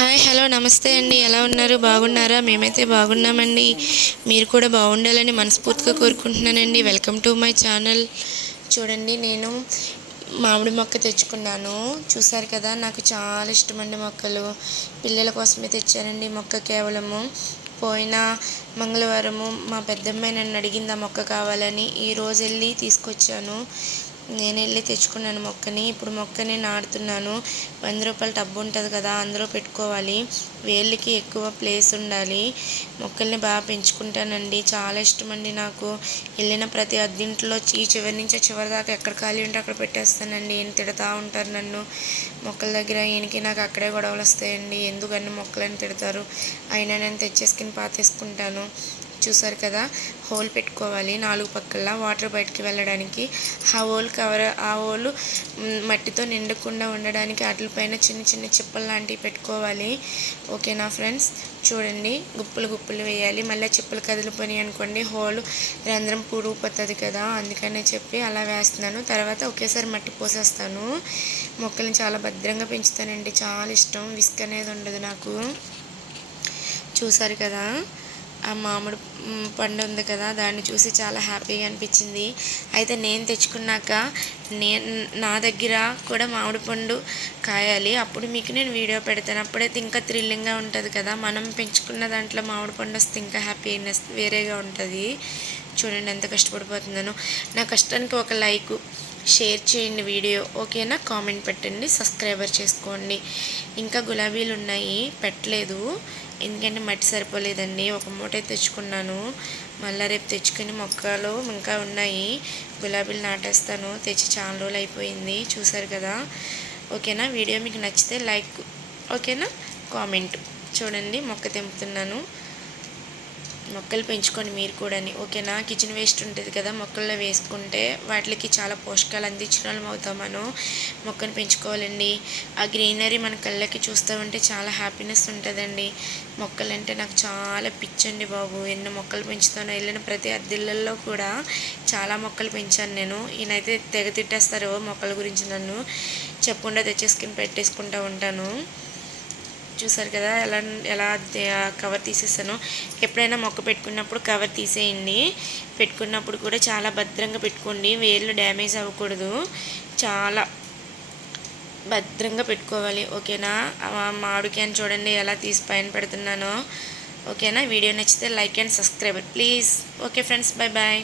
Hi hello నమస్తే అండి. ఎలా ఉన్నారు? బాగున్నారా? మేమైతే బాగున్నామండి. మీరు కూడా బాగుండాలని మనస్ఫూర్తిగా కోరుకుంటున్నానండి. Welcome to my channel. చూడండి, నేను మామిడి మొక్క తెచ్చుకున్నాను. చూసారు కదా, నాకు చాలా ఇష్టమండి మొక్కలు. పిల్లల కోసమే తెచ్చానండి మొక్క. కేవలము పోయిన మంగళవారము మా పెద్దమ్మాయి నన్ను అడిగింది ఆ మొక్క కావాలని. ఈరోజు వెళ్ళి తీసుకొచ్చాను. నేను వెళ్ళి తెచ్చుకున్నాను మొక్కని. ఇప్పుడు మొక్కని నాటుతున్నాను. 100 రూపాయల టబ్బు ఉంటుంది కదా, అందులో పెట్టుకోవాలి. వేళ్ళకి ఎక్కువ ప్లేస్ ఉండాలి. మొక్కల్ని బాగా పెంచుకుంటానండి. చాలా ఇష్టం అండి నాకు. వెళ్ళిన ప్రతి అద్దింట్లో ఈ చివరి నుంచి చివరి దాకా ఎక్కడ ఖాళీ ఉంటే అక్కడ పెట్టేస్తానండి. ఈయన తిడతా ఉంటారు నన్ను. మొక్కల దగ్గర ఈయనకి నాకు అక్కడే గొడవలు వస్తాయండి. ఎందుకని మొక్కలని తిడతారు. అయినా నేను తెచ్చేసుకుని పాతేసుకుంటాను. చూసారు కదా, హోల్ పెట్టుకోవాలి 4 పక్కల వాటర్ బయటికి వెళ్ళడానికి. ఆ హోల్ మట్టితో నిండకుండా ఉండడానికి వాటిపైన చిన్న చిన్న చిప్పలు లాంటివి పెట్టుకోవాలి. ఓకేనా ఫ్రెండ్స్? చూడండి, గుప్పులు వేయాలి. మళ్ళీ చిప్పలు కదిలిపోయినాయి అనుకోండి, హోల్ రంధ్రం పూడిపోతుంది కదా, అందుకనే చెప్పి అలా వేస్తున్నాను. తర్వాత ఒకేసారి మట్టి పోసేస్తాను. మొక్కల్ని చాలా భద్రంగా పెంచుతానండి. చాలా ఇష్టం. విసుగు అనేది ఉండదు నాకు. చూసారు కదా, ఆ మామిడి పండు ఉంది కదా, దాన్ని చూసి చాలా హ్యాపీగా అనిపించింది. అయితే నేను తెచ్చుకున్నాక నా దగ్గర కూడా మామిడి పండు కాయాలి. అప్పుడు మీకు నేను వీడియో పెడతాను. అప్పుడైతే ఇంకా థ్రిల్లింగ్గా ఉంటుంది కదా. మనం పెంచుకున్న దాంట్లో మామిడి పండు వస్తే ఇంకా హ్యాపీనెస్ వేరేగా ఉంటుంది. చూడండి ఎంత కష్టపడిపోతున్నాను. నా కష్టానికి ఒక లైక్, షేర్ చేయండి వీడియో. ఓకేనా? కామెంట్ పెట్టండి, సబ్స్క్రైబర్ చేసుకోండి. ఇంకా గులాబీలు ఉన్నాయి, పెట్టలేదు ఎందుకంటే మట్టి సరిపోలేదండి. ఒక మూట తెచ్చుకున్నాను. మళ్ళీ రేపు తెచ్చుకుని మొక్కలు ఇంకా ఉన్నాయి. గులాబీలు నాటేస్తాను. తెచ్చి చాలా రోజులు అయిపోయింది. చూసారు కదా. ఓకేనా? వీడియో మీకు నచ్చితే లైక్, ఓకేనా, కామెంట్. చూడండి, మొక్క తెంపుతున్నాను. మొక్కలు పెంచుకోండి మీరు కూడా. ఓకేనా? కిచెన్ వేస్ట్ ఉంటుంది కదా, మొక్కల్లో వేసుకుంటే వాటికి చాలా పోషకాలు అందించిన వాళ్ళం అవుతాం. మనం మొక్కను పెంచుకోవాలండి. ఆ గ్రీనరీ మన కళ్ళకి చూస్తూ ఉంటే చాలా హ్యాపీనెస్ ఉంటుందండి. మొక్కలు అంటే నాకు చాలా పిచ్చండి బాబు. ఎన్నో మొక్కలు పెంచుతాను. వెళ్ళిన ప్రతి అద్దిళ్ళల్లో కూడా చాలా మొక్కలు పెంచాను నేను. ఈయనైతే తెగ తిట్టేస్తారు మొక్కల గురించి. నన్ను చెప్పకుండా తెచ్చేసుకుని పెట్టేసుకుంటూ ఉంటాను. చూసారు కదా ఎలా కవర్ తీసేసాను. ఎప్పుడైనా మొక్క పెట్టుకున్నప్పుడు కవర్ తీసేయండి. పెట్టుకున్నప్పుడు కూడా చాలా భద్రంగా పెట్టుకోండి. వేర్లు డ్యామేజ్ అవ్వకూడదు. చాలా భద్రంగా పెట్టుకోవాలి. ఓకేనా? మామిడికాయని చూడండి ఎలా తీసి పైన పెడుతున్నానో. ఓకేనా? వీడియో నచ్చితే like and subscribe please. Okay friends, bye bye.